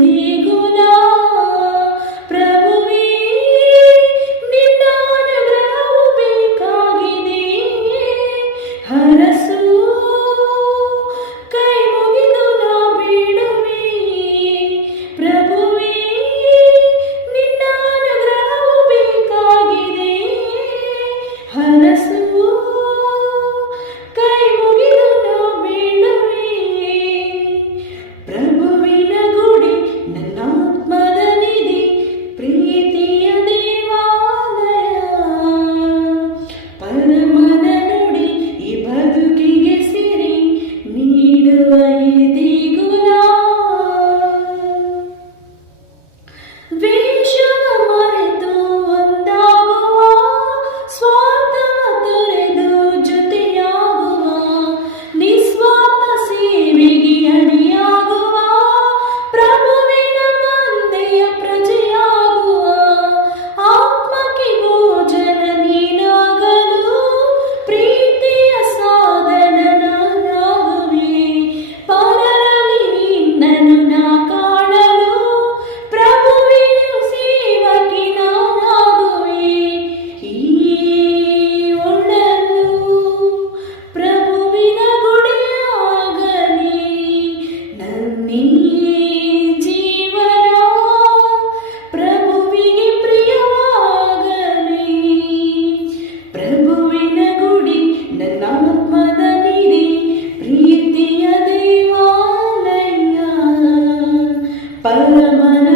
ದೇಗುಲ ಪ್ರಭುವೇ ನಿನ್ನ ಅನುಗ್ರಹವು ಬೇಕಾಗಿದೆ. ಹರಸು ಕೈ ಮುಗಿದು ನಾ ಬೇಡುವೆ. ಪ್ರಭುವೇ ನಿನ್ನ ಅನುಗ್ರಹವು ಬೇಕಾಗಿದೆ. ಹರಸು ಕೈ ಮುಗಿದು ನಾ ಬೇಡುವೆ. ಪ್ರಭುವಿನ ಗುಡಿ ನನ್ನ ಆತ್ಮದ ನಿಧಿ, ಪ್ರೀತಿಯ ದೇವಾಲಯ. ಪರಮನ ನುಡಿ ಈ ಬದುಕಿಗೆ ಸಿರಿ ನೀಡುವ ಈ ದೇಗುಲ. ದ್ವೇಷವ ಮರೆತು ಒಂದಾಗುವ, ಸ್ವಾರ್ಥವ ತೊರೆದು ಜೊತೆಯಾಗುವ, ನಿಸ್ವಾರ್ಥ ಸೇವೆಗೆ ಅಣಿಯಾಗುವ, ಪ್ರಭುವಿನ ಮಂದೆಯ ಪ್ರಜೆಯಾಗುವ. ಆತ್ಮಕ್ಕೆ ಭೋಜನ ನೀನಾಗಲು, ಪ್ರೀತಿಯ ಸಾಧನ ನಾನಾಗುವೆ. ಪರರಲ್ಲಿ ನಿನ್ನನ್ನು ನಾ ಕಾಣಲು, ಪ್ರಭುವಿನ ಸೇವಕಿ ನಾನಾಗುವೆ. ಈ ಒಡಲು ಪ್ರಭುವಿನ ಗುಡಿಯಾಗಲಿ. ನನ್ನೀ ಜೀವನ ಪ್ರಭುವಿಗೆ ಪ್ರಿಯವಾಗಲಿ. ಪ್ರಭುವಿನ ಗುಡಿ ನನ್ನ ಆತ್ಮದ ನಿಧಿ, ಪ್ರೀತಿಯ ದೇವಾಲಯ. ಪರಮನ